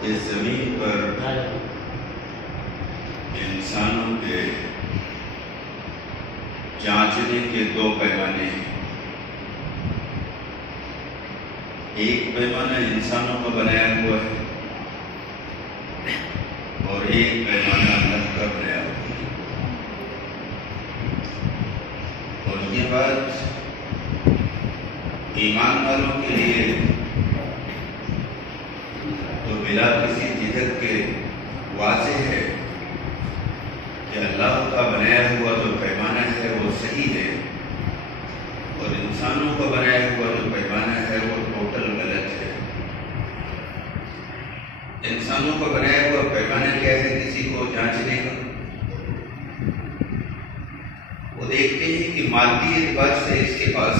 اس زمین پر انسانوں کے جانچنے کے دو پیمانے ہیں۔ ایک پیمانہ انسانوں کا بنایا ہوا ہے اور ایک پیمانہ اللہ کا بنایا ہوا ہے۔ اور یہ بات ایمان والوں کے لیے تو بلا کسی جھجک کے واضح ہے کہ اللہ کا بنایا ہوا جو پیمانہ ہے وہ صحیح ہے اور انسانوں کا بنایا ہوا جو پیمانہ ہے وہ ٹوٹل غلط ہے۔ انسانوں کا بنایا ہوا پیمانہ کیا ہے؟ کسی کو جانچنے کا وہ دیکھتے ہیں کہ مادی اعتبار سے اس کے پاس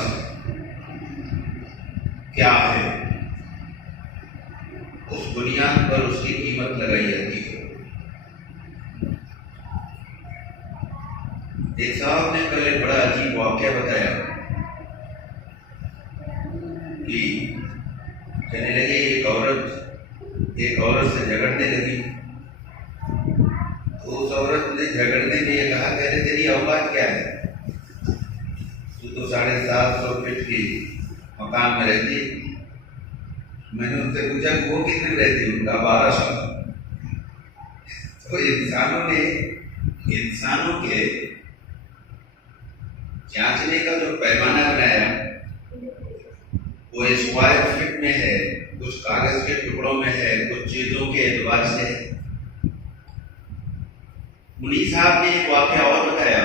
کیا ہے، اس بنیاد پر اس کی قیمت لگائی جاتی ہے۔ ایک صاحب نے کل ایک بڑا عجیب واقعہ بتایا کہ کہنے لگے ایک عورت سے جھگڑنے لگی، تو اس عورت نے جھگڑنے میں یہ کہا کہ تیری اوقات کیا ہے؟ تو 750 فٹ کی مکان میں رہتی۔ میں نے ان سے پوچھا کہ وہ کتنے رہتی؟ ان کا 1200۔ تو انسانوں کے جانچنے کا جو پیمانہ بنایا وہ اسکوائر فٹ میں ہے، کچھ کاغذ کے ٹکڑوں میں ہے، کچھ چیزوں کے اعتبار سے ہے۔ منی صاحب نے ایک واقعہ اور بتایا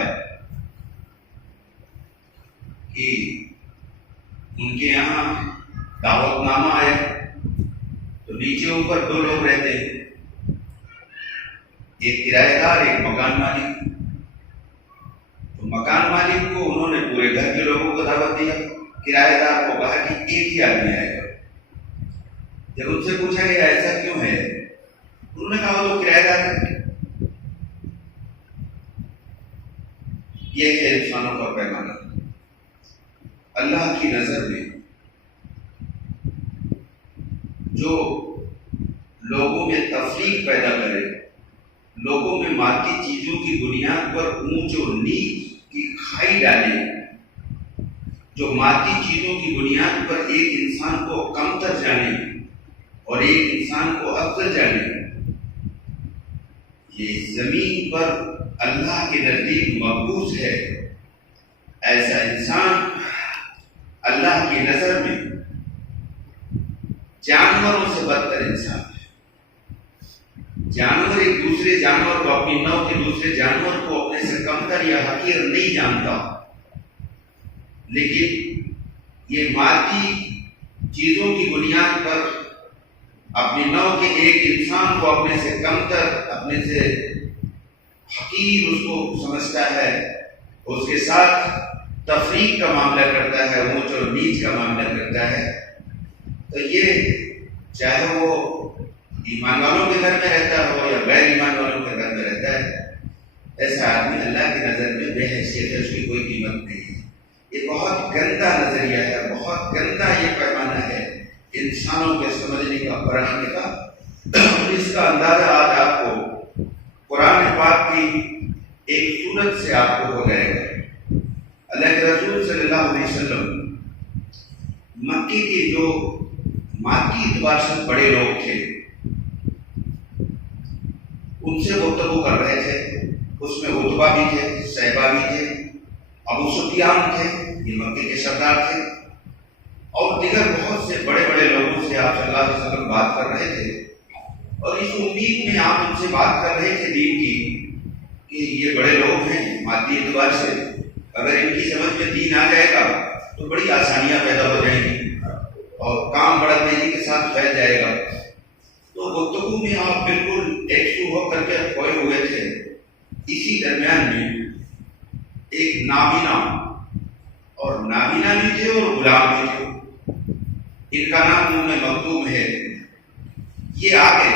کہ ان کے یہاں دعوت نامہ آیا تو نیچے اوپر 2 لوگ رہتے ہیں، ایک کرایہ دار ایک مکان مالک۔ تو مکان مالک کو انہوں نے پورے گھر کے لوگوں کو دعوت دیا، کرایہ دار کو کہا کہ ایک ہی آدمی آئے گا۔ جب ان سے پوچھا کہ ایسا کیوں ہے، انہوں نے کہا وہ کرایہ دار ہے۔ یہ ہے انسانوں کا پیمانہ۔ اللہ کی نظر میں جو لوگوں میں تفریق پیدا کرے، لوگوں میں مادی چیزوں کی بنیاد پر اونچ و نیچ کی کھائی ڈالے، جو مادی چیزوں کی بنیاد پر ایک انسان کو کمتر جانے اور ایک انسان کو افضل جانے، یہ زمین پر اللہ کے نزدیک مقبوض ہے۔ ایسا انسان اللہ کی نظر میں جانوروں سے بدتر انسان ہے۔ جانور ایک دوسرے جانور کو، اپنی نوع کے دوسرے جانور کو اپنے سے کمتر یا حقیر نہیں جانتا، لیکن یہ مادی چیزوں کی بنیاد پر اپنی نوع کے ایک انسان کو اپنے سے کمتر، اپنے سے حقیر اس کو سمجھتا ہے، اس کے ساتھ تفریق کا معاملہ کرتا ہے، اونچ اور نیچ کا معاملہ کرتا ہے۔ تو یہ چاہے وہ ایمان والوں کے گھر میں رہتا ہو یا غیر ایمان والوں کے گھر میں رہتا ہے، ایسا آدمی اللہ کی نظر میں بے حیثیت ہے، اس کی کوئی قیمت نہیں ہے۔ یہ بہت گندا نظریہ ہے، بہت گندا یہ پیمانہ ہے انسانوں کے سمجھنے کا، پرکھنے کا۔ اس کا اندازہ آج آپ کو قرآن پاک کی ایک سورت سے آپ کو ہو جائے گا۔ اللہ کے رسول صلی اللہ علیہ وسلم مکی کے جو مادی اعتبار سے بڑے لوگ تھے، ان سے گفتگو کر رہے تھے۔ اس میں عتبہ بھی تھے، شیبہ بھی تھے، ابو سفیان تھے، یہ مکی کے سردار تھے، اور دیگر بہت سے بڑے بڑے لوگوں سے آپ صلی اللہ علیہ وسلم بات کر رہے تھے۔ اور اس امید میں آپ ان سے بات کر رہے تھے دین کی کہ یہ بڑے لوگ ہیں مادی اعتبار سے، اگر ان کی سمجھ میں دین آ جائے گا تو بڑی آسانیاں پیدا ہو جائیں گی اور کام بڑا تیزی کے ساتھ پھیل جائے گا۔ تو گفتگو میں آپ بالکل ایک سو ہو کر کے کھوئے ہوئے تھے۔ اسی درمیان میں ایک نابینا، اور نابینا بھی تھے اور غلام بھی تھے، ان کا نام ام مکتوم ہے، یہ آ گئے۔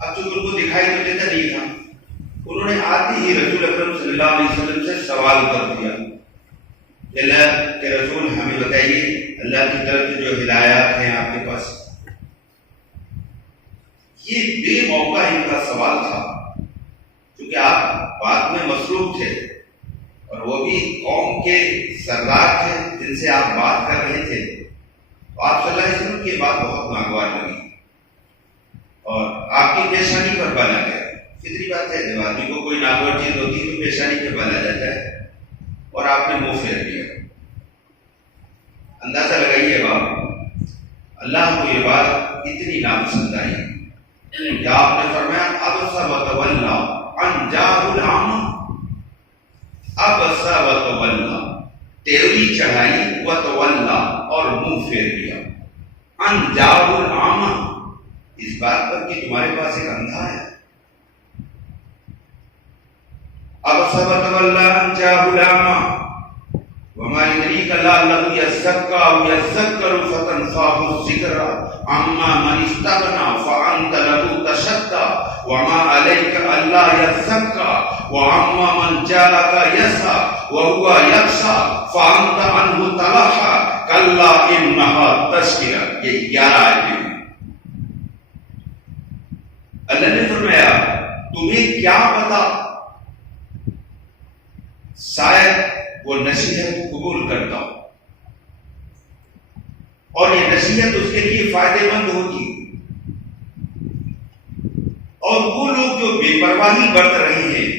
اب چونکہ ان کو دکھائی تو دیتا نہیں تھا، انہوں نے آتے ہی رسول اکرم صلی اللہ علیہ وسلم سے سوال کر دیا، اللہ کے رسول ہمیں بتائیے اللہ کی طرف سے جو ہدایات ہیں آپ کے پاس، یہ بے موقع ان کا سوال تھا، کیونکہ آپ بات میں مصروف تھے اور وہ بھی قوم کے سردار تھے جن سے آپ بات کر رہے تھے. تو آپ صلی اللہ علیہ وسلم کی بات بہت ناگوار لگی اور آپ کی پیشانی پر بال آ گیا. فطری بات ہے، جب آدمی کو کوئی ناگوار چیز ہوتی ہے تو پیشانی پہ بال آ جاتا ہے اور آپ نے منہ پھیر دیا. اندازہ لگائیے باپ، اللہ کو یہ بات اتنی ناپسند آئی کہ آپ نے فرمایا ابصر وتولى ان جاءه الاعمى. ابصر وتولى، تیوری چڑھائی، وتولى اور منہ پھیر دیا. ان جاءه الاعمى، اس بات پر کہ تمہارے پاس ایک اندھا ہے. ابصر وتولى ان جاءه الاعمى وما يدريك لعله يزكى او يذكر فتنفعه الذكرى اما من استغنى فانت له تشدى وما عليك الا يزكى واما من جاءك يسعى وهو يخشى فانت عنه تلهى كلا انها تذكرة. یہ 11 آیتیں. اللہ نے فرمایا تمہیں کیا پتا، شاید وہ نصیحت قبول کرتا ہو اور یہ نصیحت اس کے لیے فائدے مند ہوگی. اور وہ لوگ جو بے پرواہی برت رہے ہیں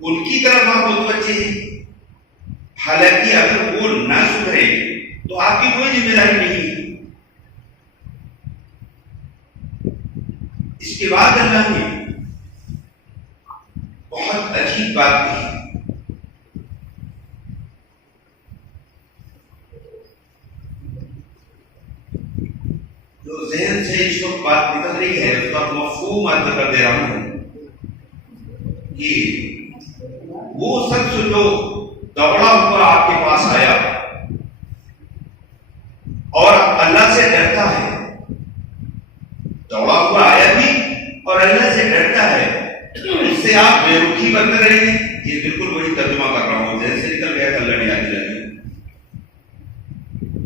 ان کی طرف آپ متوجہ ہیں. حالانکہ اگر وہ نہ سدھرے تو آپ کی کوئی ذمہ داری نہیں. اس کے بعد اللہ نے بہت عجیب بات کہی. جو ذہن سے اس وقت بات نکل رہی ہے اس کا مفہوم عرض کر دے رہا ہوں کہ وہ شخص جو دوڑا ہوا آپ کے پاس آیا اور اللہ سے ڈرتا ہے، دوڑا ہوا آیا بھی اور اللہ سے ڈرتا ہے، اس سے آپ بے رخی برت رہے ہیں. یہ بالکل وہی ترجمہ کر رہا ہوں، ذہن سے نکل گیا تھا، اللہ نے یاد دلایا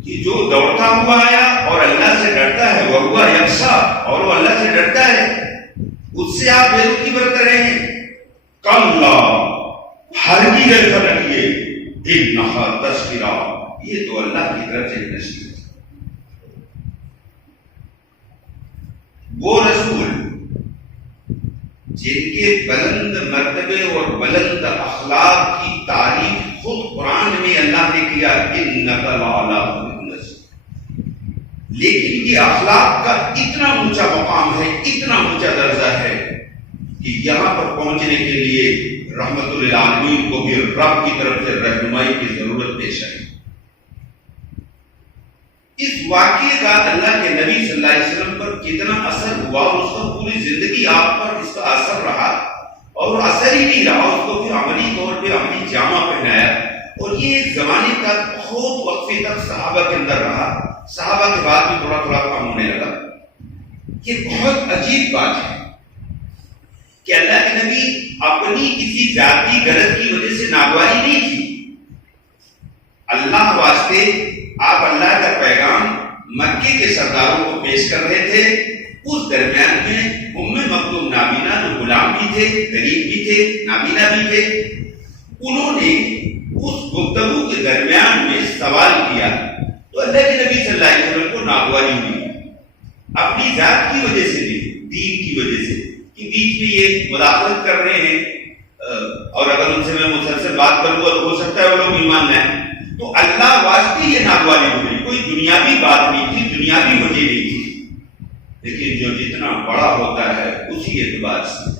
کہ جو دوڑتا ہوا آیا اور اللہ سے ڈرتا ہے وہ ہوا یکسا، اور وہ اللہ سے ڈرتا ہے، اس سے آپ بے رخی برت رہے ہیں. کلا، ہرگز ایسا نہیں ہے، انہا تذکرہ، یہ تو اللہ کی طرف سے نصیحت ہے. وہ رسول جن کے بلند مرتبے اور بلند اخلاق کی تعریف خود قرآن میں اللہ نے کیا انک لعلی خلق عظیم، لیکن یہ اخلاق کا اتنا اونچا مقام ہے، اتنا اونچا درجہ ہے کہ یہاں پر پہنچنے کے لیے رحمت للعالمین کو بھی رب کی طرف سے رہنمائی کی ضرورت پیش آئی. اس واقعے کا اللہ کے نبی صلی اللہ علیہ وسلم پر کتنا اثر ہوا اور اس کا پوری زندگی آپ پر اس کا اثر رہا، اور اثر ہی نہیں رہا، اس کو پھر عملی طور پہ عملی جامہ پہنایا. اور یہ ایک زمانے تک بہت وقفے تک صحابہ کے اندر رہا، صحابہ کے بعد بھی تھوڑا تھوڑا کم ہونے لگا. یہ بہت عجیب بات ہے کہ اللہ کے نبی اپنی کسی ذاتی غرض کی وجہ سے ناگواری نہیں کی. اللہ واسطے آپ اللہ کا پیغام مکے کے سرداروں کو پیش کر رہے تھے. اس درمیان میں ام مکتوم نابینا جو غلام بھی تھے، غریب بھی تھے، نابینا بھی تھے، انہوں نے اس گفتگو کے درمیان میں سوال کیا تو اللہ کے نبی صلی اللہ علیہ وسلم کو ناگواری ہوئی، اپنی ذات کی وجہ سے بھی، دین کی وجہ سے، کہ بیچ میں یہ مداخلت کر رہے ہیں اور اگر ان سے میں مسلسل بات کروں گا تو ہو سکتا ہے وہ لوگ ایمان لائیں. تو اللہ واسطے یہ ناگواری ہو گئی، کوئی دنیاوی بات نہیں تھی، دنیاوی وجہ نہیں تھی. لیکن جو جتنا بڑا ہوتا ہے اسی اعتبار سے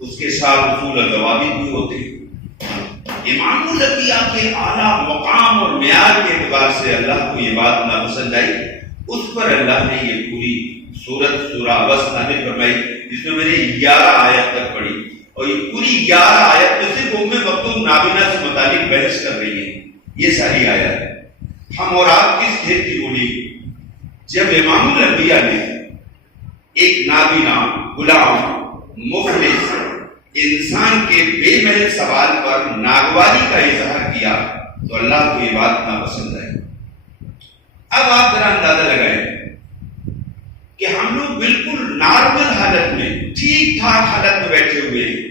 اس کے ساتھ اصول اور ضوابط بھی ہوتے ہیں. امام الانبیاء کے اعلیٰ مقام اور معیار کے اعتبار سے اللہ کو یہ بات ناپسند آئی. اس پر اللہ نے یہ پوری سورہ عبس نازل فرمائی جس میں میں نے 11 آیت تک پڑھی، اور یہ پوری 11 آیت میں صرف ام مکتوم نابینا سے متعلق بحث کر رہی ہے. یہ ساری آیت ہم اور آپ کس کھیت کی بولی؟ جب امام الانبیاء نے ایک نابینا غلام مفلس انسان کے بے محل سوال پر ناگواری کا اظہار کیا تو اللہ کو یہ بات ناپسند آئی. اب آپ ذرا اندازہ لگائیں ہم لوگ بالکل نارمل حالت میں ٹھیک ٹھاک حالت میں بیٹھے ہوئے ہیں،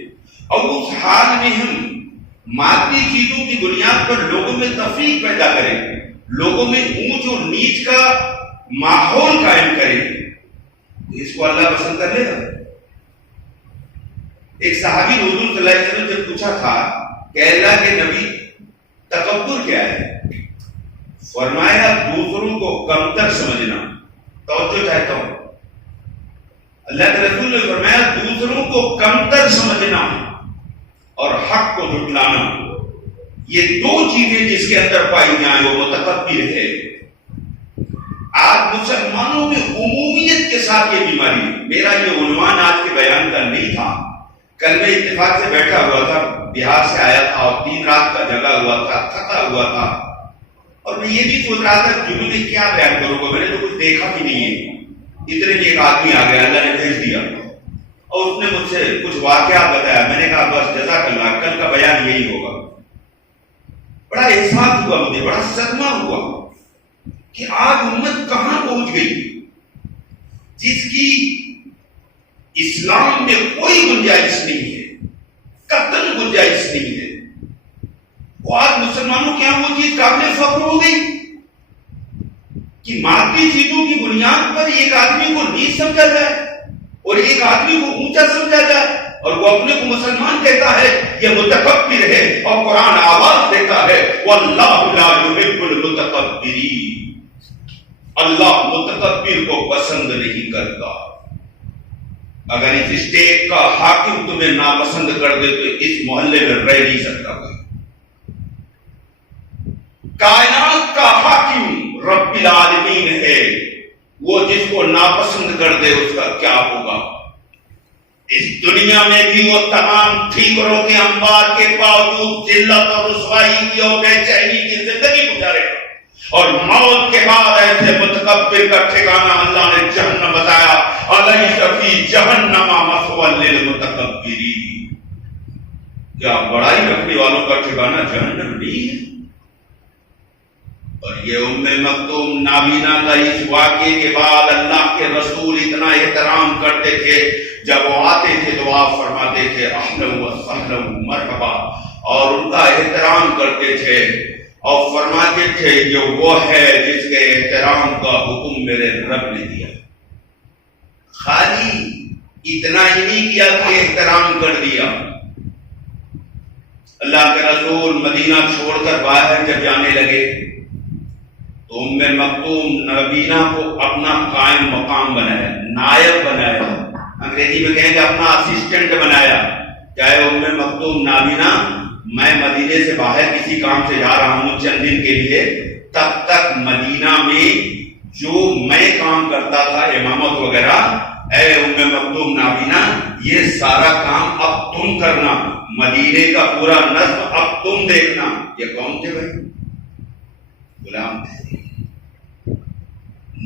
اور اس حال میں ہم مادی چیزوں کی بنیاد پر لوگوں میں تفریق پیدا کریں، لوگوں میں اونچ اور نیچ کا ماحول قائم کریں، اس کو اللہ پسند کر لے گا؟ ایک صحابی نے حضور صلی اللہ علیہ وسلم سے پوچھا تھا کہ اللہ کے نبی تکبر کیا ہے؟ فرمایا دوسروں کو کمتر سمجھنا۔ توجہ چاہتا ہوں، اللہ کے رسول نے فرمایا دوسروں کو کمتر سمجھنا اور حق کو جھٹلانا، یہ دو چیزیں جس کے اندر پائی جائیں وہ متکبر ہے۔ آج مسلمانوں میں عمومیت کے ساتھ یہ بیماری، میرا یہ عنوان آج کے بیان کا نہیں تھا، کل میں اتفاق سے بیٹھا ہوا تھا، بہار سے آیا تھا اور 3 رات کا جگا ہوا تھا، تھکا ہوا تھا، اور میں یہ بھی سوچ رہا تھا جنوں میں کیا بیان کروں گا، میں نے تو کچھ دیکھا بھی نہیں ہے۔ اتنے میں ایک آدمی آ گیا، اللہ نے بھیج دیا اور اس نے مجھ سے کچھ واقعات بتایا، میں نے کہا بس جزاک اللہ، کل کا بیان یہی ہوگا۔ بڑا احساس ہوا مجھے، بڑا صدمہ ہوا کہ آج امت کہاں پہنچ گئی جس کی اسلام میں کوئی گنجائش نہیں ہے، قطعاً گنجائش نہیں ہے۔ وہ آج مسلمانوں کے یہاں وہ چیز قابل فخر ہو گئی کہ مادی چیزوں کی بنیاد پر ایک آدمی کو نیچ سمجھا جائے اور ایک آدمی کو اونچا سمجھا جائے، اور وہ اپنے کو مسلمان کہتا ہے، یہ متکبر ہے، اور قرآن آواز دیتا ہے واللہ لا یحب المتکبرین، اللہ متکبر کو پسند نہیں کرتا۔ اگر اس اسٹیٹ کا حاکم تمہیں ناپسند کر دے تو اس محلے میں رہ نہیں سکتا کوئی۔ کائنات کا حاکم رب العالمین ہے، وہ جس کو ناپسند کر دے اس کا کیا ہوگا؟ اس دنیا میں بھی وہ تمام ٹھیکروں کے انبار کے باوجود ذلت اور رسوائی کی اور بے چینی کی زندگی گزارے گا، اور موت کے بعد ایسے متکبر کا ٹھکانہ اللہ نے جہنم بتایا، الیس فی جہنم مثوی للمتکبرین، کیا بڑائی رکھنے والوں کا ٹھکانہ جہنم نہیں ہے؟ اور یہ ام مکتوم نابینا کا اس واقعے کے بعد اللہ کے رسول اتنا احترام کرتے تھے، جب وہ آتے تھے تو آپ فرماتے تھے اہلا و سہلا مرحبا، اور ان کا احترام کرتے تھے اور فرماتے تھے یہ وہ ہے جس کے احترام کا حکم میرے رب نے دیا۔ خالی اتنا ہی نہیں کیا کہ احترام کر دیا، اللہ کے رسول مدینہ چھوڑ کر باہر جب جانے لگے تو ام مکتوم نابینا کو اپنا قائم مقام بنایا، نائب بنایا، انگریزی میں کہیں گے اپنا اسسٹنٹ بنایا۔ چاہے ام مکتوم نابینا میں مدینے سے باہر کسی کام سے جا رہا ہوں چند دن کے لیے، تب تک مدینہ میں جو میں کام کرتا تھا امامت وغیرہ، اے ام مکتوم نابینا یہ سارا کام اب تم کرنا، مدینے کا پورا نظم اب تم دیکھنا۔ یہ کون تھے بھائی؟ غلام تھے۔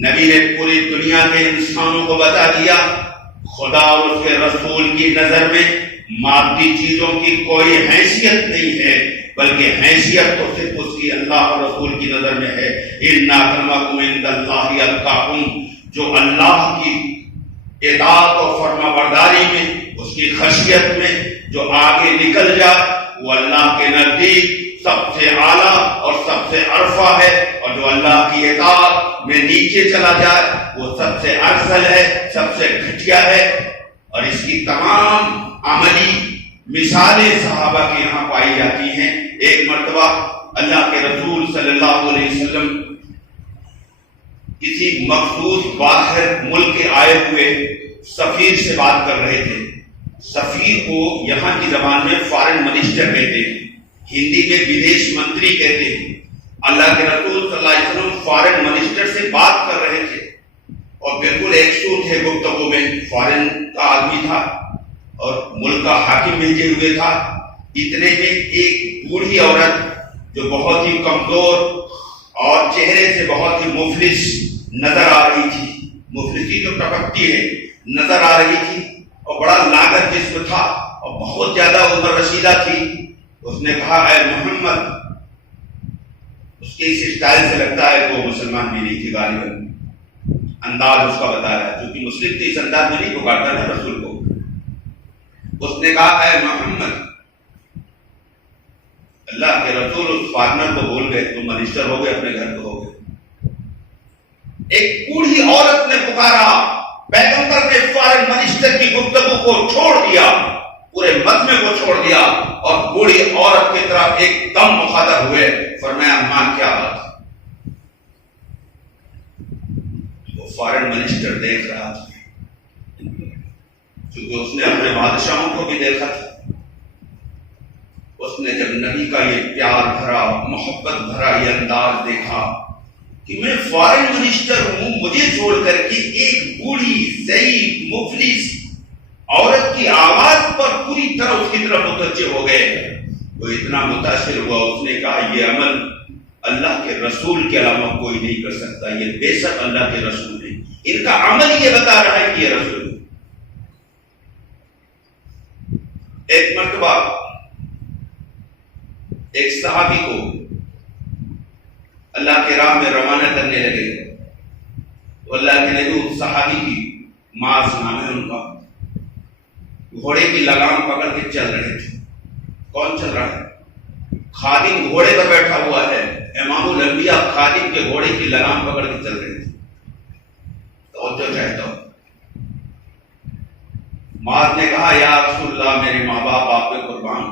نبی نے پوری دنیا کے انسانوں کو بتا دیا خدا اور اس کے رسول کی نظر میں مادی چیزوں کی کوئی حیثیت نہیں ہے، بلکہ حیثیت تو صرف اس کی اللہ اور رسول کی نظر میں ہے۔ اِنَّ أَكْرَمَكُمْ عِندَ اللَّهِ أَتْقَاكُمْ، جو اللہ کی اطاعت اور فرما برداری میں، اس کی خشیت میں جو آگے نکل جائے وہ اللہ کے نزدیک سب سے اعلیٰ اور سب سے عرفہ ہے، اور جو اللہ کی اطاعت میں نیچے چلا جائے وہ سب سے ارذل ہے، سب سے گھٹیا ہے۔ اور اس کی تمام عملی مثالیں صحابہ کے یہاں پائی جاتی ہیں۔ ایک مرتبہ اللہ کے رسول صلی اللہ علیہ وسلم کسی مخصوص باہر ملک کے آئے ہوئے سفیر سے بات کر رہے تھے۔ سفیر کو یہاں کی زبان میں فارن منسٹر کہتے ہیں، ہندی میں ودیش منتری کہتے ہیں۔ اللہ کے رسول صلی اللہ علیہ وسلم فارن منسٹر سے بات کر رہے تھے اور بالکل ایکسو تھے گفتگو میں، فارن کا آدمی تھا اور ملک کا حاکم بھیجے ہوئے تھا۔ اتنے میں ایک بوڑھی عورت جو بہت ہی کمزور اور چہرے سے بہت ہی مفلس نظر آ رہی تھی، مفلسی جو ٹپکتی ہے نظر آ رہی تھی، اور بڑا لاغر جسم تھا اور بہت زیادہ عمر رسیدہ تھی۔ اس نے کہا اے محمد، اس کے اس اسٹائل سے لگتا ہے کہ وہ مسلمان بھی نہیں تھی غالباً، انداز اس کا بتا رہا ہے، کیونکہ مسلم تو اس انداز میں نہیں پکارتا نا رسول کو. اس نے کہا اے محمد، اللہ کے رسول اس فارنر کو بول گئے، تم منسٹر ہو گئے، اپنے گھر کو ہو گئے. ایک بوڑھی عورت نے پکارا، پیغمبر نے فارن منسٹر کی گفتگو کو چھوڑ دیا، پورے مجمع کو چھوڑ دیا اور بوڑھی عورت کی طرف ایک دم مخاطب ہوئے. فرمایا ماں کیا بات؟ وہ فارن منسٹر دیکھ رہا تھا، کیونکہ اس نے اپنے بادشاہوں کو بھی دیکھا تھا. اس نے جب نبی کا یہ پیار بھرا، محبت بھرا یہ انداز دیکھا کہ میں فارن منسٹر ہوں، مجھے چھوڑ کر کے ایک بوڑھی ضعیف مفلس عورت کی آواز پر پوری طرح اس کی طرف متوجہ ہو گئے. وہ اتنا متاثر ہوا، اس نے کہا یہ عمل اللہ کے رسول کے علاوہ کوئی نہیں کر سکتا، یہ بے شک اللہ کے رسول ہے، ان کا عمل یہ بتا رہا ہے کہ یہ رسول ہے. ایک مرتبہ ایک صحابی کو اللہ کے راہ میں روانہ کرنے لگے. تو اللہ کے نبی اس صحابی کی معاذ نام ہے ان کا، گھوڑے کی لگام پکڑ کے چل رہے تھے. کون چل رہا ہے؟ خادم گھوڑے پر بیٹھا ہوا ہے، امام الانبیاء خادم کے گھوڑے کی لگام پکڑ کے چل رہے تھے. توجہ چاہتا ہوں. معاذ نے کہا یا رسول اللہ، میرے ماں باپ آپ پہ قربان،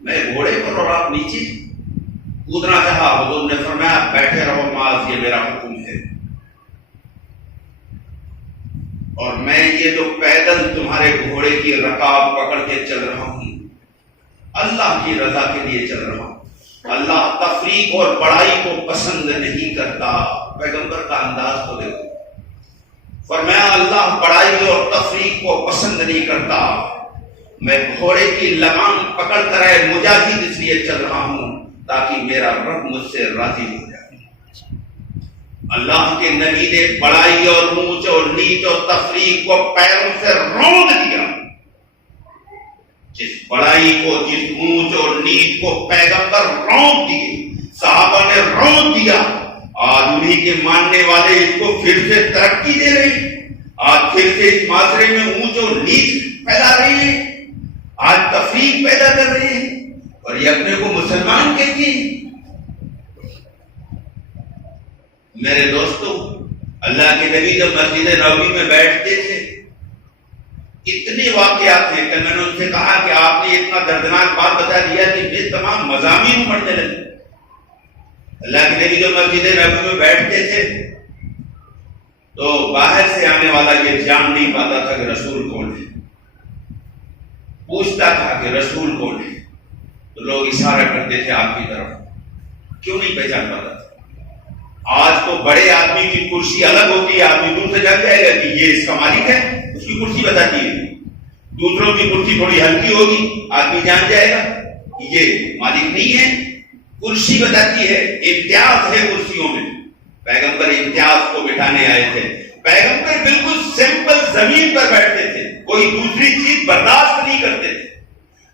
میں گھوڑے پر اور آپ نیچے. کودنا چاہا، حضور نے فرمایا بیٹھے رہو معاذ، یہ میرا حکم ہے، اور میں یہ جو پیدل تمہارے گھوڑے کی رکاب پکڑ کے چل رہا ہوں اللہ کی رضا کے لیے چل رہا ہوں. اللہ تفریق اور بڑائی کو پسند نہیں کرتا. پیغمبر کا انداز کو دیکھو، فرمایا اللہ بڑائی اور تفریق کو پسند نہیں کرتا. میں گھوڑے کی لگام پکڑ کر مجاہد اس لیے چل رہا ہوں تاکہ میرا رب مجھ سے راضی ہو جائے. اللہ کے نبی نے بڑائی اور اونچ اور نیچ اور تفریق کو پیروں سے روند دیا. جس بڑائی کو، جس اونچ اور نیچ کو پیغمبر روند دیے، صحابہ نے روند دیا، آج انہی کے ماننے والے اس کو پھر سے ترقی دے رہے ہیں. آج پھر سے اس معاشرے میں اونچ اور نیچ پھیلا رہے ہیں، آج تفریق پیدا کر رہے ہیں، اور یہ اپنے کو مسلمان کہتے ہیں. میرے دوستو، اللہ کے نبی جب مسجد نبوی میں بیٹھتے تھے، اتنے واقعات ہیں کہ میں نے ان سے کہا کہ آپ نے اتنا دردناک بات بتا دیا کہ یہ تمام مضامین پڑھنے لگے. اللہ کے نبی جب مسجد نبوی میں بیٹھتے تھے تو باہر سے آنے والا یہ جان نہیں پاتا تھا کہ رسول کون ہے. پوچھتا تھا کہ رسول کون ہے، تو لوگ اشارہ کرتے تھے آپ کی طرف. کیوں نہیں پہچان پاتا تھا؟ آج تو بڑے آدمی کی کرسی الگ ہوتی ہے، آدمی دور سے جان جائے گا کہ یہ اس کا مالک ہے، اس کی کرسی بتاتی ہے. دوسروں کی کرسی تھوڑی ہلکی ہوگی، آدمی جان جائے گا کہ یہ مالک نہیں ہے. کرسی بتاتی ہے، امتیاز ہے کرسیوں میں. پیغمبر امتیاز کو بٹھانے آئے تھے. پیغمبر بالکل سمپل زمین پر بیٹھتے تھے، کوئی دوسری چیز برداشت نہیں کرتے تھے.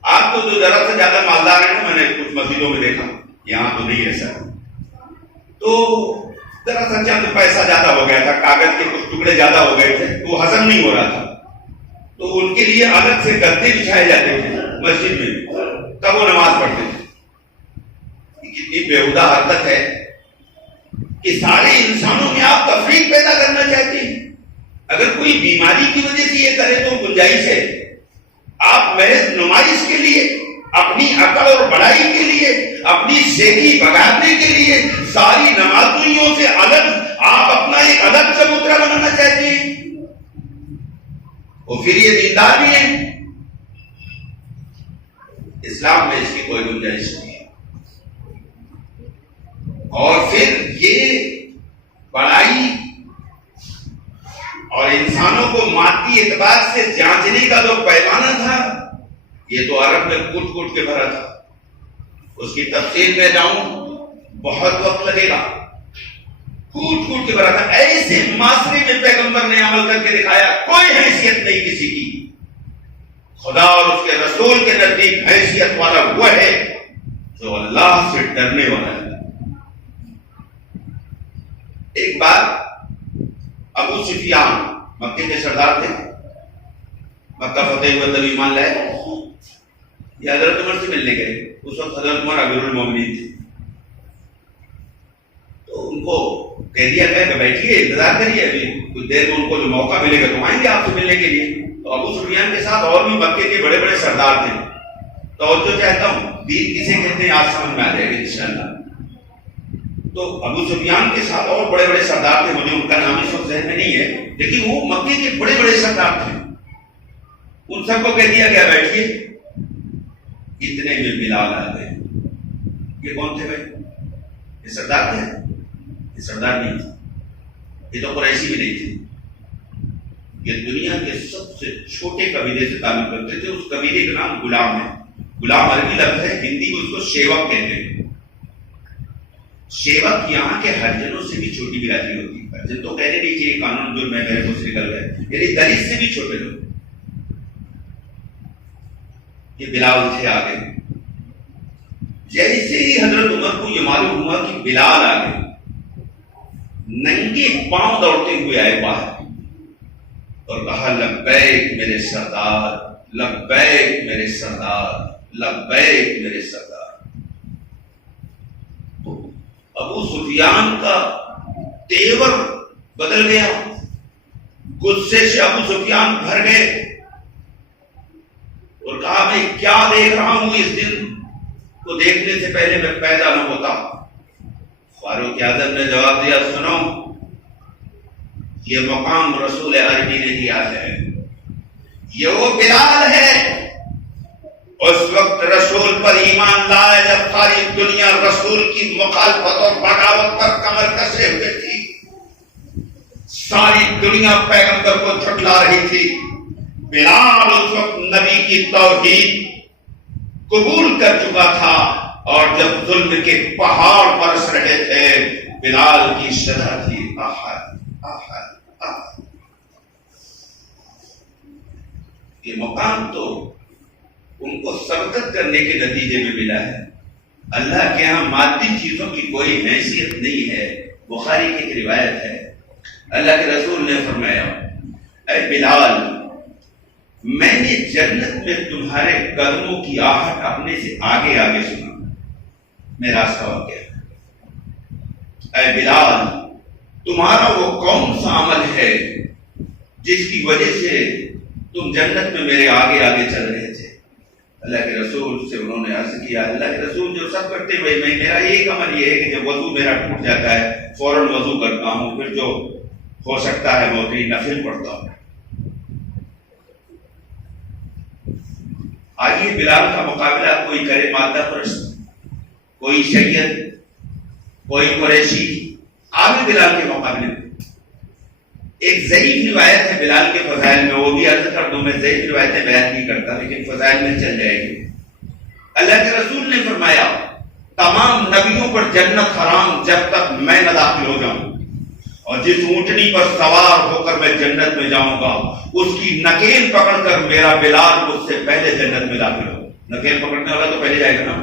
آپ تو جو ذرا سے زیادہ مالدار ہیں، میں نے کچھ مسجدوں میں دیکھا، یہاں تو نہیں ایسا. تو ذرا سا چند پیسہ زیادہ ہو گیا تھا، کاغذ کے کچھ ٹکڑے زیادہ ہو گئے تھے، تو ہضم نہیں ہو رہا تھا، تو ان کے لیے الگ سے گدے بچھائے جاتے تھے مسجد میں، تب وہ نماز پڑھتے تھے. کتنی بےہودہ حرکت ہے کہ سارے انسانوں میں آپ تفریق پیدا کرنا چاہتے ہیں. اگر کوئی بیماری کی وجہ سے یہ کرے تو گنجائش ہے. آپ محض نمائش کے لیے، اپنی عقل اور بڑائی کے لیے، اپنی شیخی بگاڑنے کے لیے ساری نمازیوں سے الگ آپ اپنا ایک الگ چبوترا بنانا چاہتے ہیں، اور پھر یہ دیندار بھی ہے. اسلام میں اس کی کوئی گنجائش نہیں ہے. اور پھر یہ بڑائی اور انسانوں کو مادی اعتبار سے جانچنے کا جو پیمانہ تھا، یہ تو عرب میں کوٹ کوٹ کے بھرا تھا. اس کی تفصیل میں جاؤں بہت وقت لگے گا. کوٹ کوٹ کے بھرا تھا. ایسے معاشرے میں پیغمبر نے عمل کر کے دکھایا، کوئی حیثیت نہیں کسی کی. خدا اور اس کے رسول کے نزدیک حیثیت والا وہ ہے جو اللہ سے ڈرنے والا ہے. ایک بار ابو سفیان مکے کے سردار تھے، مکہ فتح ہوا تب ایمان لائے، یہ حضرت عمر سے ملنے گئے، اس وقت حضرت عمر امیر المومنین تھے، تو ان کو کہہ دیا گیا کہ بیٹھیے انتظار کریے، ابھی کچھ دیر میں ان کو جو موقع ملے گا تو آئیں گے آپ سے ملنے کے لیے۔ تو ابو سفیان کے ساتھ اور بھی مکے کے بڑے بڑے سردار تھے۔ توجہ چاہتا ہوں، دین کسے کہتے ہیں آج سمجھ میں آ جائے گا انشاءاللہ۔ تو ابو سفیان کے ساتھ اور بڑے بڑے سردار تھے، مجھے ان کا نام اس وقت ذہن میں نہیں ہے، لیکن وہ مکے کے بڑے بڑے سردار تھے۔ ان سب کو کہہ دیا گیا بیٹھیے، اتنے میں بلال آ گئے۔ یہ کون تھے بھائی؟ یہ سردار تھے؟ یہ سردار نہیں تھے، یہ تو قریشی بھی نہیں تھے، یہ دنیا کے سب سے چھوٹے قبیلے سے تعلق رکھتے تھے۔ اس قبیلے کا نام غلام ہے، غلام عربی لفظ ہے، ہندی میں اس کو شیوک کہتے ہیں۔ شیوک یہاں کے ہرجنوں سے بھی چھوٹی برادری ہوتی ہے۔ ہرجن تو کہنے نہیں چاہیے، قانون جو میں میرے کو نکل گئے، یعنی دلت سے بھی چھوٹے لوگ۔ یہ بلال تھے آگے۔ جیسے ہی حضرت عمر کو یہ معلوم ہوا کہ بلال آگے، ننگے پاؤں دوڑتے ہوئے آئے باہر اور کہا لبیک میرے سردار، لبیک میرے سردار، لبیک میرے سردار۔ تو ابو سفیان کا تیور بدل گیا، غصے سے ابو سفیان بھر گئے اور کہا میں کیا دیکھ رہا ہوں، اس دن کو دیکھنے سے پہلے میں پیدا نہ ہوتا۔ فاروق اعظم نے جواب دیا سنو، یہ مقام رسول عربی نے دیا ہے، یہ وہ بلال ہے اس وقت رسول پر ایمان لائے جب ساری دنیا رسول کی مخالفت اور بغاوت پر کمر کسے ہوئے تھی، ساری دنیا پیغمبر کو جھٹلا رہی تھی۔ بلال اس وقت نبی کی توحید قبول کر چکا تھا، اور جب ظلم کے پہاڑ برس رہے تھے بلال کی شرح تھی احد احد احد۔ یہ مقام تو ان کو سبقت کرنے کے نتیجے میں ملا ہے، اللہ کے ہاں مادی چیزوں کی کوئی حیثیت نہیں ہے۔ بخاری کی ایک روایت ہے، اللہ کے رسول نے فرمایا اے بلال، میں نے جنت میں تمہارے قدموں کی آہٹ اپنے سے آگے آگے سنا، میں راستہ ہو گیا۔ اے بلال، تمہارا وہ کون سا عمل ہے جس کی وجہ سے تم جنت میں میرے آگے آگے چل رہے تھے؟ اللہ کے رسول سے انہوں نے عرض کیا اللہ کے رسول جو سب کرتے ہوئے میں میرا ایک عمل یہ ہے کہ جب وضو میرا ٹوٹ جاتا ہے فوراً وضو کرتا ہوں، پھر جو ہو سکتا ہے وہ بھی نفل پڑھتا ہوں۔ آئیے بلال کا مقابلہ کوئی کرے مادہ پرست، کوئی شیعت، کوئی قریشی، آگے بلال کے مقابلے میں۔ ایک ضعیف روایت ہے بلال کے فضائل میں، وہ بھی عرض کر دوں، میں ضعیف روایتیں بیان نہیں کرتا لیکن فضائل میں چل جائے گی۔ اللہ کے رسول نے فرمایا تمام نبیوں پر جنت حرام جب تک میں نہ داخل ہو جاؤں، اور جس اونٹنی پر سوار ہو کر میں جنت میں جاؤں گا اس کی نکیل پکڑ کر میرا بلال مجھ سے پہلے جنت میں داخل ہو۔ نکیل پکڑنے والا تو پہلے جائے گا نا۔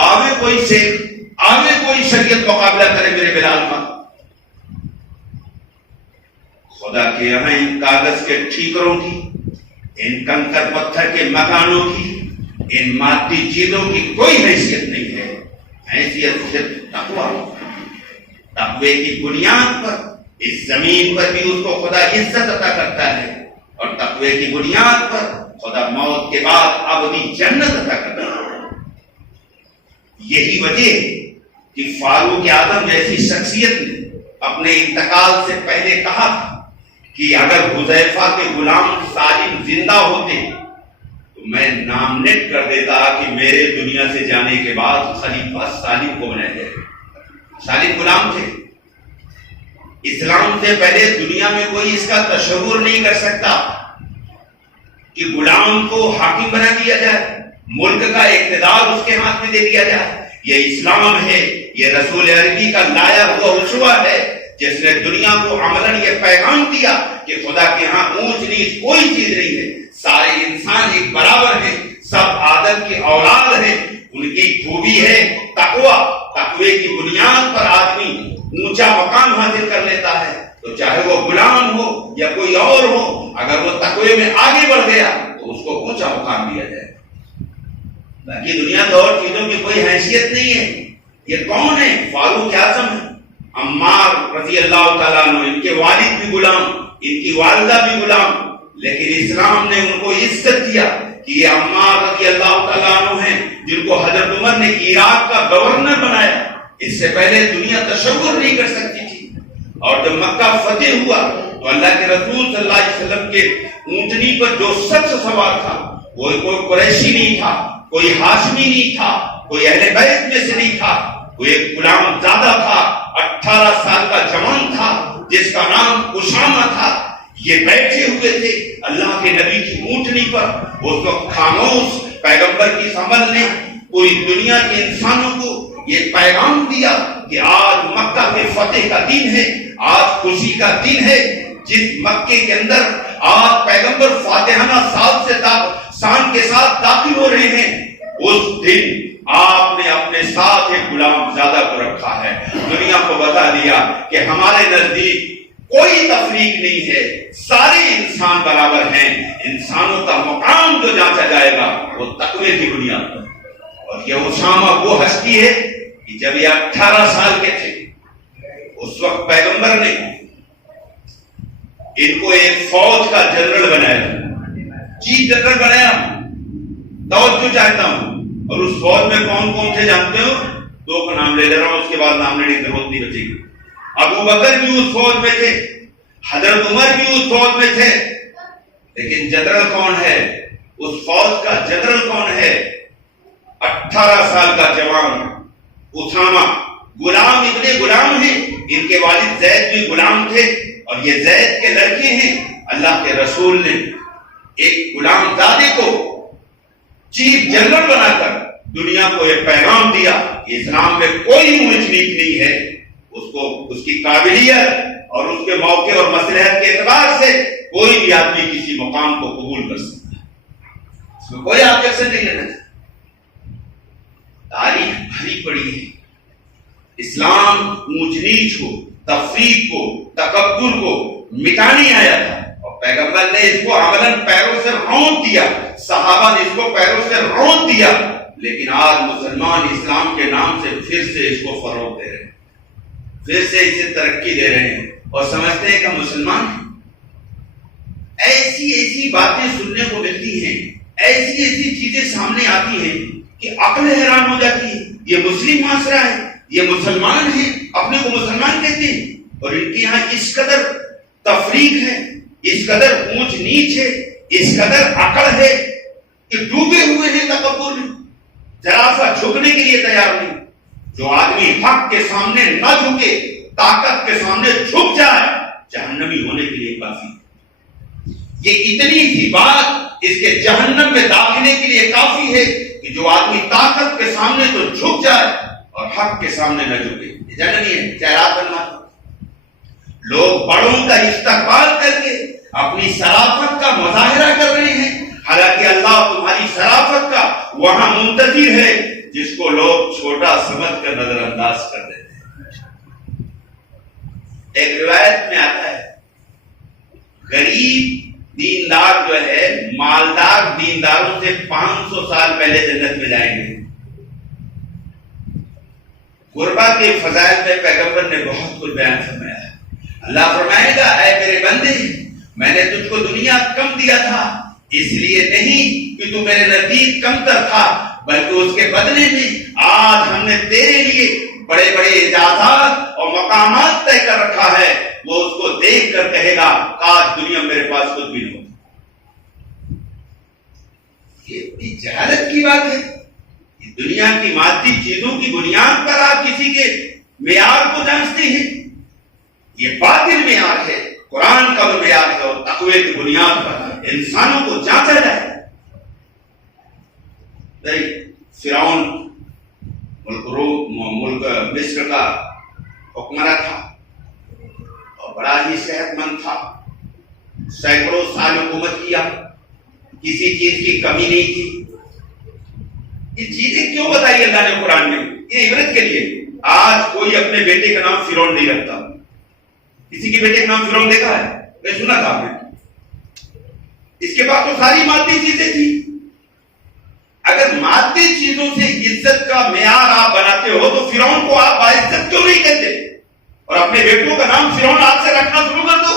آگے کوئی شیخ، آگے کوئی شریعت مقابلہ کرے میرے بلال کا، خدا کے یہاں ان کاغذ کے ٹھیکروں کی، ان کنکر پتھر کے مکانوں کی، ان مادی چیزوں کی کوئی حیثیت نہیں ہے۔ حیثیت صرف تقویٰ، تقوی کی بنیاد پر اس زمین پر بھی اس کو خدا عزت عطا کرتا ہے، اور تقوی کی بنیاد پر خدا موت کے بعد ابدی جنت عطا کرتا ہے۔ یہی وجہ ہے کہ فاروق اعظم جیسی شخصیت نے اپنے انتقال سے پہلے کہا تھا کہ اگر حذیفہ کے غلام سالم زندہ ہوتے تو میں نامنٹ کر دیتا کہ میرے دنیا سے جانے کے بعد خلیفہ سالم کو بنایا جائے۔ سالم غلام تھے، اسلام سے پہلے دنیا میں کوئی اس کا تصور نہیں کر سکتا کہ غلام کو حاکم بنا دیا جائے، ملک کا اقتدار اس کے ہاتھ میں دے دیا جائے۔ یہ اسلام ہے، یہ رسول عربی کا لایا ہوا اسوہ ہے جس نے دنیا کو عملاً یہ پیغام دیا کہ خدا کے ہاں اونچ نیچ کوئی چیز نہیں ہے، سارے انسان ایک برابر ہیں، سب آدم کی اولاد ہیں۔ ان کی خوبی ہے تقویٰ، تقوی کی بنیاد پر آدمی اونچا مقام حاصل کر لیتا ہے۔ تو چاہے وہ غلام ہو یا کوئی اور ہو، اگر وہ تقوی میں آگے بڑھ گیا تو اس کو اونچا مقام دیا جائے. باقی دنیا تو اور چیزوں کی کوئی حیثیت نہیں ہے. یہ کون ہے؟ فاروق اعظم ہے، عمار رضی اللہ تعالیٰ عنہ. ان کے والد بھی غلام، ان کی والدہ بھی غلام، لیکن اسلام نے ان کو عزت دیا کہ یہ عمار رضی اللہ تعالیٰ عنہ ہیں جن کو حضرت عمر نے عراق کا گورنر بنایا. اس سے پہلے دنیا تصور نہیں کر سکتی تھی. اور جب مکہ فتح ہوا تو اللہ کے رسول صلی اللہ علیہ وسلم کے اونٹنی پر جو شخص سوار تھا وہ کوئی قریشی نہیں تھا، کوئی ہاشمی نہیں تھا، کوئی اہل بیت میں سے نہیں تھا. وہ ایک غلام زادہ تھا، 18 سال کا جوان تھا جس کا نام اسامہ تھا. یہ بیٹھے ہوئے تھے اللہ کے نبی کی اونٹنی پر. اس وقت خاموش پیغمبر کی سمجھ نے پوری دنیا کے انسانوں کو یہ پیغام دیا کہ آج مکہ کے فتح کا دن ہے، آج خوشی کا دن ہے. جس مکے کے اندر آج پیغمبر فاتحانہ شان کے ساتھ داخل ہو رہے ہیں، اس دن آپ نے اپنے ساتھ ایک غلام زادہ کو رکھا ہے. دنیا کو بتا دیا کہ ہمارے نزدیک کوئی تفریق نہیں ہے، سارے انسان برابر ہیں. انسانوں کا مقام جو جانچا جائے گا وہ تقوی کی بنیاد پر. اور یہ اسامہ وہ ہستی ہے کہ جب یہ 18 سال کے تھے اس وقت پیغمبر نے ان کو ایک فوج کا جنرل بنایا، چیف جنرل بنایا. توجہ چاہتا ہوں. اور اس فوج میں کون کون تھے جانتے ہو؟ 2 کا نام لے لے رہا ہوں، اس کے بعد نام لینے کی ضرورت نہیں بچے گی. ابو بکر بھی اس فوج میں تھے، حضرت عمر بھی اس فوج میں تھے. لیکن جنرل کون ہے؟ اس فوج کا جنرل کون ہے؟ 18 سال کا جوان اسامہ. غلام اتنے غلام ہیں، ان کے والد زید بھی غلام تھے اور یہ زید کے لڑکے ہیں. اللہ کے رسول نے ایک غلام زادے کو چیف جنرل بنا کر دنیا کو یہ پیغام دیا کہ اسلام میں کوئی اونچ نیچ نہیں ہے. اس کو اس کی قابلیت اور اس کے موقع اور مصلحت کے اعتبار سے کوئی بھی آدمی کسی مقام کو قبول کر سکتا ہے، اس میں کوئی آبجیکشن نہیں لینا چاہتا. تاریخ بھری پڑی ہے. اسلام اونچ نیچ کو، تفریق کو، تکبر کو مٹانے آیا تھا اور پیغمبر نے اس کو عملاً پیروں سے رونت دیا، صحابہ نے اس کو پیروں سے رونت دیا. لیکن آج مسلمان اسلام کے نام سے پھر سے اس کو فروغ دے رہے ہیں، پھر سے اسے ترقی دے رہے ہیں اور سمجھتے ہیں کہ مسلمان ہیں. ایسی ایسی باتیں سننے کو ملتی ہیں، ایسی ایسی چیزیں سامنے آتی ہیں کہ عقل حیران ہو جاتی ہے. یہ مسلم معاشرہ ہے، یہ مسلمان ہیں، اپنے کو مسلمان کہتے ہیں، اور ان کے یہاں اس قدر تفریق ہے، اس قدر اونچ نیچ ہے، اس قدر عقل ہے کہ ڈوبے ہوئے ہیں تکبر میں، ذرا سا جھکنے کے لیے تیار نہیں. جو آدمی حق کے سامنے نہ جھکے، طاقت کے سامنے جھک جائے، جہنمی ہونے کے لیے کافی. یہ اتنی سی بات اس کے جہنم میں داخلے کے لیے کافی ہے کہ جو آدمی طاقت کے سامنے تو جھک جائے اور حق کے سامنے نہ جھکے. یہ جنمی ہے، چہرہ بننا. لوگ بڑوں کا استقبال کر کے اپنی شرافت کا مظاہرہ کر رہے ہیں، حالانکہ اللہ تمہاری شرافت کا وہاں منتظر ہے جس کو لوگ چھوٹا سمجھ کر نظر انداز کر دیتے ہیں. ایک روایت میں آتا ہے غریب دیندار جو ہے مالدار دینداروں سے 500 سال پہلے جنت میں جائیں گے. غربا کے فضائل میں پیغمبر نے بہت کچھ بیان فرمایا ہے. اللہ فرمائے گا اے میرے بندے، میں نے تجھ کو دنیا کم دیا تھا، اس لیے نہیں کہ تو میرے نزدیک کمتر تھا، بلکہ اس کے بدلے میں آج ہم نے تیرے لیے بڑے بڑے اعزازات اور مقامات طے کر رکھا ہے. وہ اس کو دیکھ کر کہے گا کاش دنیا میرے پاس کچھ بھی نہ ہو. یہ جہالت کی بات ہے. دنیا کی مادی چیزوں کی بنیاد پر آپ کسی کے معیار کو جانچتے ہیں، یہ باطل معیار ہے. قرآن کا وہ معیار ہے اور تقوی کی بنیاد پر انسانوں کو جانچا جائے. فرعون ملک مصر کا حکمراں تھا اور بڑا ہی صحت مند تھا، سینکڑوں سال حکومت کیا، کسی چیز کی کمی نہیں تھی. یہ چیزیں کیوں بتائی اللہ نے قرآن میں؟ یہ عبرت کے لیے. آج کوئی اپنے بیٹے کا نام فرعون نہیں رکھتا، کسی کے بیٹے کا نام فرعون دیکھا ہے؟ میں سنا تھا آپ نے؟ اس کے بعد تو ساری مادی چیزیں تھی. اگر مادی چیزوں سے عزت کا معیار آپ بناتے ہو تو فرعون کو آپ باعزت کیوں نہیں کہتے؟ اور اپنے بیٹوں کا نام فرعون آج سے رکھنا شروع کر دو.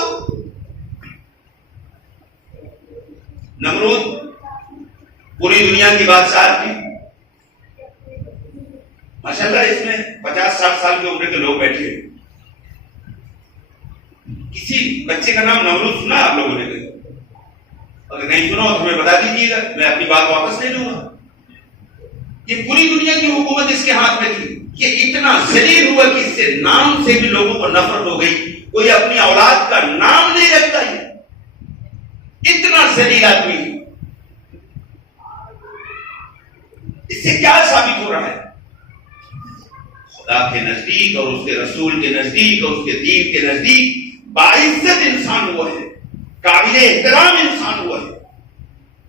نمرود پوری دنیا کی بادشاہ تھی. ماشاءاللہ اس میں 50-60 سال کی عمر کے لوگ بیٹھے. کسی بچے کا نام نمرود سنا آپ لوگوں نے؟ اگر نہیں سنا ہو تو ہمیں بتا دیجیے گا, میں اپنی بات واپس لے لوں گا. یہ پوری دنیا کی حکومت اس کے ہاتھ میں تھی. یہ اتنا ذلیل ہوا کہ اس سے نام سے بھی لوگوں کو نفرت ہو گئی. کوئی اپنی اولاد کا نام نہیں رکھتا. یہ اتنا ذلیل آدمی. اس سے کیا ثابت ہو رہا ہے؟ خدا کے نزدیک اور اس کے رسول کے نزدیک اور اس کے دین کے نزدیک باعزت انسان ہوا ہے, قابل احترام انسان ہوا ہے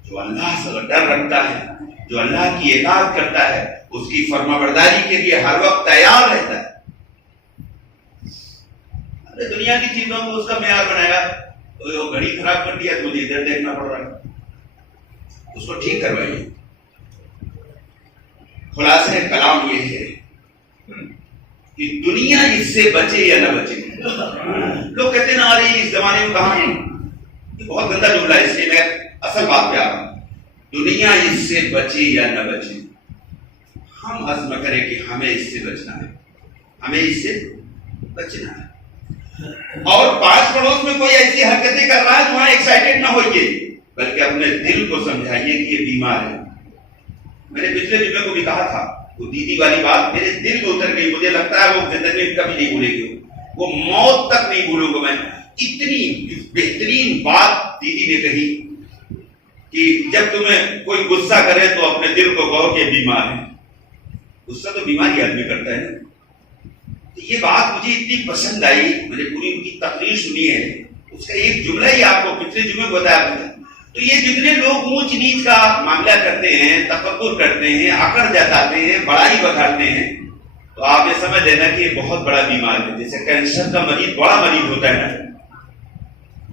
جو اللہ سے ڈر رکھتا ہے, جو اللہ کی اطاعت کرتا ہے, اس کی فرما برداری کے لیے ہر وقت تیار رہتا ہے. دنیا کی چیزوں کو اس کا معیار بنایا, تو گھڑی خراب کر دیا تو مجھے ادھر دیکھنا پڑ رہا ہے, اس کو ٹھیک کروائیے. خلاصہ کلام یہ ہے کہ دنیا اس سے بچے یا نہ بچے. لوگ کہتے ہیں نا ارے اس زمانے میں کہاں ہے, یہ بہت گندا جملہ ہے, اس لیے میں اصل بات پہ آ رہا ہوں. دنیا اس سے بچے یا نہ بچے, ہم عزم کریں کہ ہمیں اس سے بچنا ہے, ہمیں اس سے بچنا ہے. اور پاس پڑوس میں کوئی ایسی حرکتیں کر رہا ہے تو وہاں ایکسائٹیڈ نہ ہوئیے, بلکہ اپنے دل کو سمجھائیے کہ یہ بیمار ہے. میں نے پچھلے جمعے کو بھی کہا تھا, وہ دیدی والی بات میرے دل میں اتر گئی. مجھے لگتا ہے وہ زندگی میں کبھی نہیں بھولے گی, وہ موت تک نہیں بھولوں گا میں. اتنی بہترین بات دیدی نے کہی کہ جب تمہیں کوئی غصہ کرے تو اپنے دل کو کہو کہ بیمار ہے. غصہ تو بیماری آدمی کرتا ہے. یہ بات مجھے اتنی پسند آئی, میں نے پوری ان کی تقریر سنی ہے, اس کا ایک جملہ ہی آپ کو پچھلے جمعے کو بتایا تھا. تو یہ جتنے لوگ اونچ نیچ کا معاملہ کرتے ہیں, تفکر کرتے ہیں, آکڑ جتاتے ہیں, بڑائی بکھارتے ہیں, تو آپ یہ سمجھ لینا کہ یہ بہت بڑا بیمار ہے. جیسے کینسر کا مریض بڑا مریض ہوتا ہے نا,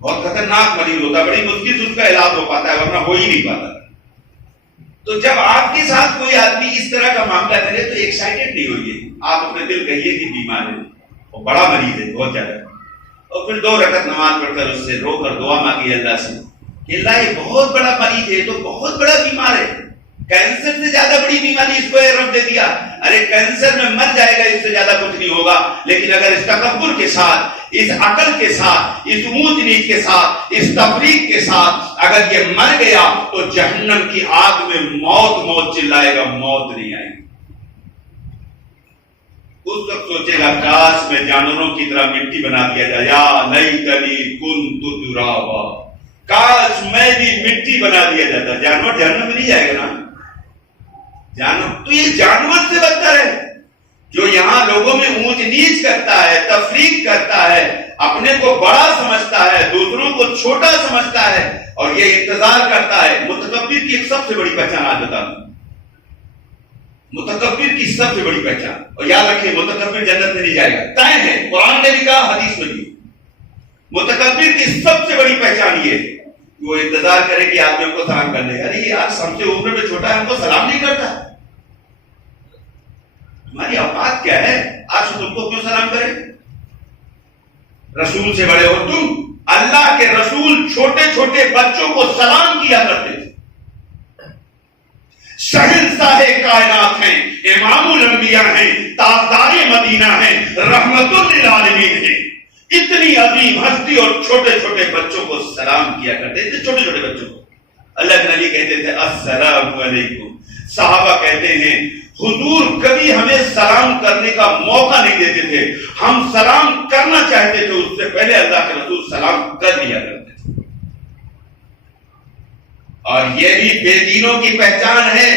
بہت خطرناک مریض ہوتا ہے, بڑی مشکل سے اس کا علاج ہو پاتا ہے, ورنہ ہو ہی نہیں پاتا. تو جب آپ کے ساتھ کوئی آدمی اس طرح کا معاملہ کرے تو ایکسائٹیڈ نہیں ہوئیے, آپ اپنے دل کہیے کہ بیمار ہے, وہ بڑا مریض ہے بہت زیادہ. اور پھر 2 رکعت نماز پڑھ کر اس سے رو کر دعا مانگی اللہ سے کہ اللہ یہ بہت بڑا مریض ہے, تو بہت بڑا بیمار ہے, کینسر سے زیادہ بڑی بیماری اس کو رب دے دیا. ارے کینسر میں مر جائے گا, اس سے زیادہ کچھ نہیں ہوگا. لیکن اگر اس تکبر کے ساتھ, اس عقل کے ساتھ, اس اونچ نیچ کے ساتھ, اس تفریق کے ساتھ اگر یہ مر گیا تو جہنم کی آگ میں موت موت چلائے گا, موت نہیں آئے گی. اس وقت سوچے گا کاش میں جانوروں کی طرح مٹی بنا دیا جائے, یا لیتنی کنت ترابا, کاش میں بھی مٹی بنا دیا جاتا. جانور جہنم میں نہیں جائے گا نا, جانور تو یہ جانور سے بدتر ہے جو یہاں لوگوں میں اونچ نیچ کرتا ہے, تفریق کرتا ہے, اپنے کو بڑا سمجھتا ہے, دوسروں کو چھوٹا سمجھتا ہے, اور یہ انتظار کرتا ہے. متکبر کی ایک سب سے بڑی پہچان آ جاتا ہے, متکبر کی سب سے بڑی پہچان. اور یاد رکھیں متکبر جنت میں نہیں جائے گا, طے ہے, قرآن نے بھی کہا, حدیث میں بھی. متکبر کی سب سے بڑی پہچان یہ ہے کہ وہ انتظار کرے کہ آدمیوں کو سلام کر لے. ارے یہ آج ہم سے عمر میں چھوٹا ہے, ہم کو سلام نہیں کرتا. تمہاری اوقات کیا ہے, آج تم کو کیوں سلام کرے؟ رسول سے بڑے ہو تم. اللہ کے رسول چھوٹے چھوٹے بچوں کو سلام کیا کرتے تھے. شہنشاہ کائنات ہیں, امام الانبیاء ہیں, تاجدار مدینہ ہیں, رحمت للعالمین ہیں. اتنی عظیم ہستی اور چھوٹے چھوٹے بچوں کو سلام کیا کرتے تھے. چھوٹے چھوٹے بچوں کو اللہ کے نبی کہتے تھے السلام علیکم. صحابہ کہتے ہیں حضور کبھی ہمیں سلام کرنے کا موقع نہیں دیتے تھے, ہم سلام کرنا چاہتے تھے, اس سے پہلے اللہ کے رسول سلام کر دیا کرتے تھے. اور یہ بھی بے دینوں کی پہچان ہے.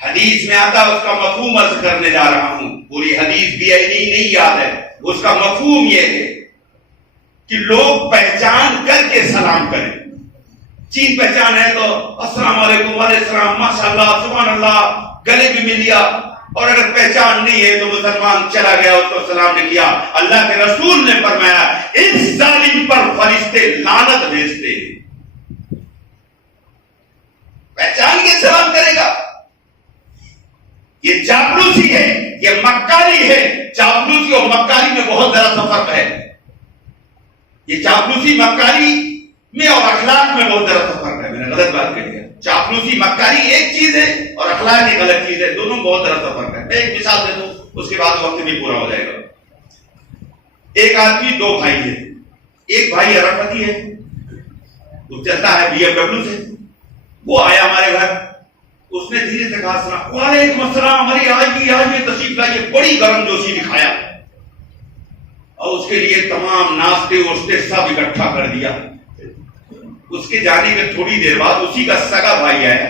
حدیث میں آتا, اس کا مفہوم عرض کرنے جا رہا ہوں, پوری حدیث بھی نہیں یاد ہے. اس کا مفہوم یہ ہے کہ لوگ پہچان کر کے سلام کریں. چین پہچان ہے تو السلام علیکم, وعلیکم السلام, ماشاء اللہ, سبحان اللہ, گلے بھی مل لیا. اور اگر پہچان نہیں ہے تو مسلمان چلا گیا, اس کو سلام نے کیا. اللہ کے رسول نے فرمایا اس ظالم پر فرشتے لعنت بھیجتے ہیں. پہچان کے سلام کرے گا. یہ چاپلوسی ہے, یہ مکاری ہے. چاپلوسی اور مکاری میں بہت ذرا سا فرق ہے. یہ چاپلوسی مکاری میں اور اخلاق میں بہت ذرا سا فرق ہے. میں نے غلط بات کہی ہے. چاپلوسی مکاری ایک چیز ہے اور اخلاق ایک غلط چیز ہے. دونوں بہت ذرا سا فرق ہے. میں ایک مثال دے دوں, اس کے بعد وقت بھی پورا ہو جائے گا. ایک آدمی دو بھائی ہے. ایک بھائی ارب پتی ہے, وہ چلتا ہے BMW سے. وہ آیا ہمارے گھر, اس نے دھیرے سے کہا سلام. وعلیکم السلام, ہماری آج یہ تشریف لائیے. بڑی گرم جوشی دکھایا اور اس کے لیے تمام ناشتے واشتے سب اکٹھا کر دیا. اس کے جانے کے تھوڑی دیر بعد اسی کا سگا بھائی آیا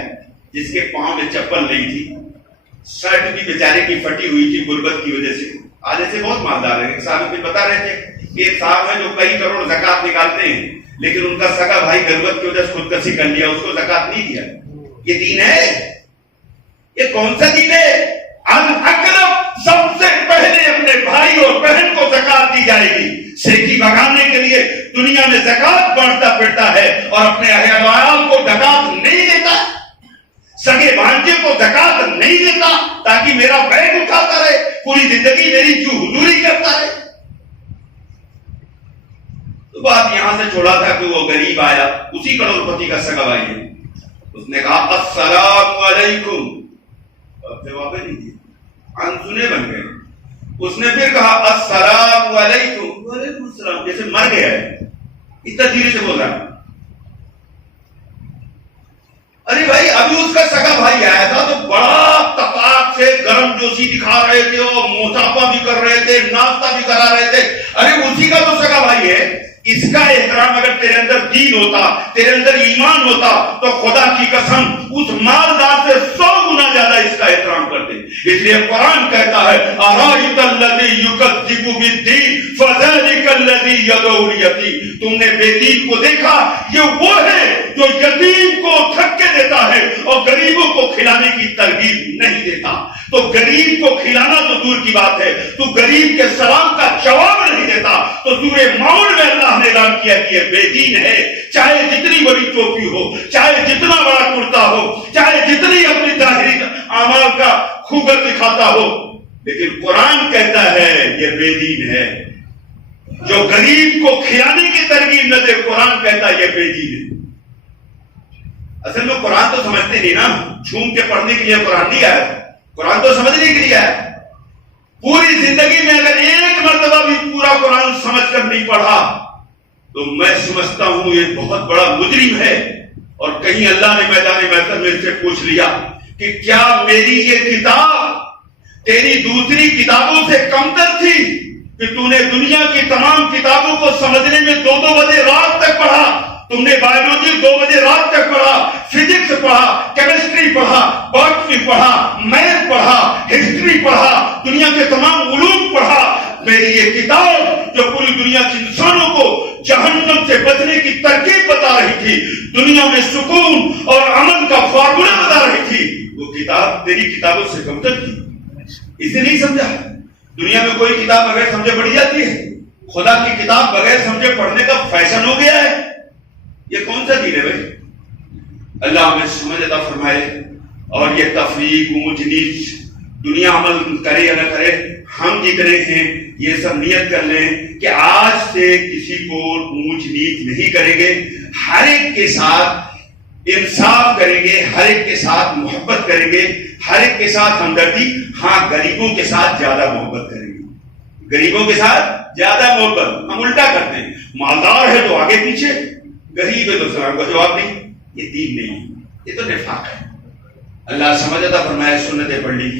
جس کے پاؤں میں چپل نہیں تھی, شرٹ بھی بیچارے کی پھٹی ہوئی تھی غربت کی وجہ سے. آج ایسے بہت مالدار ہیں. ایک صاحب بھی بتا رہے تھے کہ ایک صاحب ہیں جو کئی کروڑ زکات نکالتے ہیں, لیکن ان کا سگا بھائی غربت کی وجہ سے خودکشی کر لیا, اس کو زکات نہیں دیا. یہ دین ہے؟ یہ کون سا دین ہے؟ الاقرب, سب سے پہلے اپنے بھائی اور بہن کو زکات دی جائے گی. سیکی بگانے کے لیے دنیا میں زکات بانٹتا پھرتا ہے اور اپنے اہل وعیال کو زکات نہیں دیتا, سگے بھانجے کو زکات نہیں دیتا تاکہ میرا بیگ اٹھاتا رہے, پوری زندگی میری جو حضوری کرتا رہے. تو بات یہاں سے چھوڑا تھا کہ وہ غریب آیا, اسی کروڑ پتی کا سگا بھائی ہے. اس نے کہا السلام علیکم, جواب نہیں دیا, انسنے بن گئے. اس نے پھر کہا السلام علیکم, وعلیکم السلام, جیسے مر گیا ہے. اتنا دھیرے سے بول رہا ہے. ارے بھائی, ابھی اس کا سگا بھائی آیا تھا تو بڑا تقاق سے گرم جوشی دکھا رہے تھے اور موسافہ بھی کر رہے تھے, ناشتہ بھی کرا رہے تھے. ارے اسی کا تو سگا بھائی ہے. اس کا احترام اگر تیرے اندر دین ہوتا, تیرے اندر ایمان ہوتا, تو خدا کی قسم اس مالدار سے 100 گنا زیادہ اس کا احترام کرتے. اس لیے قرآن کہتا ہے ارائیت الذی یکذب بالدین فذلک الذی یدعو الیتیم. تم نے بے دین کو دیکھا, یہ وہ ہے جو یتیم کو دھکے دیتا ہے اور غریبوں کو کھلانے کی ترغیب نہیں دیتا. تو غریب کو کھلانا تو دور کی بات ہے, تو غریب کے سلام کا جواب نہیں دیتا. تو سورہ ماؤن میں اللہ نے اعلان کیا کہ یہ بے دین ہے. چاہے جتنی بڑی ٹوپی ہو, چاہے جتنا بڑا کرتا ہو, چاہے جتنی اپنی ظاہری اعمال کا خوبر دکھاتا ہو, لیکن قرآن کہتا ہے یہ بے دین ہے. جو غریب کو کھلانے کی ترغیب نہ دے, قرآن کہتا ہے یہ بے دین ہے. اصل میں قرآن تو سمجھتے نہیں نا, جھوم کے پڑھنے کے لیے قرآن نہیں آیا. قرآن تو سمجھنے کے لیے آیا. پوری زندگی میں اگر ایک مرتبہ بھی پورا قرآن سمجھ کر نہیں پڑھا تو میں سمجھتا ہوں یہ بہت بڑا مجرم ہے. اور کہیں اللہ نے میدان محشر میں سے پوچھ لیا کہ کیا میری یہ کتاب تیری دوسری کتابوں سے کمتر تھی کہ تو نے دنیا کی تمام کتابوں کو سمجھنے میں 2 بجے رات تک پڑھا. تم نے بایولوجی 2 بجے رات تک پڑھا, فزکس پڑھا, کیمسٹری پڑھا, باٹنی پڑھا, میتھ پڑھا, ہسٹری پڑھا, دنیا کے تمام علوم پڑھا. میری یہ کتاب جو پوری دنیا کے انسانوں کو جہنم سے بچنے کی ترکیب بتا رہی تھی, دنیا میں سکون اور امن کا فارمولا بتا رہی تھی, وہ کتاب تیری کتابوں سے کمتر تھی. اسے نہیں سمجھا. دنیا میں کوئی کتاب بغیر سمجھے پڑھی جاتی ہے. خدا کی کتاب بغیر سمجھے پڑھنے کا فیشن ہو گیا ہے. یہ کون سا دین ہے بھائی؟ اللہ ہمیں سمجھ عطا فرمائے. اور یہ تفریق, اونچ نیچ, دنیا عمل کرے یا نہ کرے, ہم جتنے ہیں یہ سب نیت کر لیں کہ آج سے کسی کو اونچ نیچ نہیں کریں گے. ہر ایک کے ساتھ انصاف کریں گے, ہر ایک کے ساتھ محبت کریں گے, ہر ایک کے ساتھ ہمدردی. ہاں, غریبوں کے ساتھ زیادہ محبت کریں گے, غریبوں کے ساتھ زیادہ محبت. ہم الٹا کرتے ہیں, مالدار ہے تو آگے پیچھے, غریب ہے تو سلام کا جواب نہیں. یہ دین نہیں, یہ تو نفاق ہے. اللہ سمجھ عطا فرمائے. سنتیں پڑھ لی.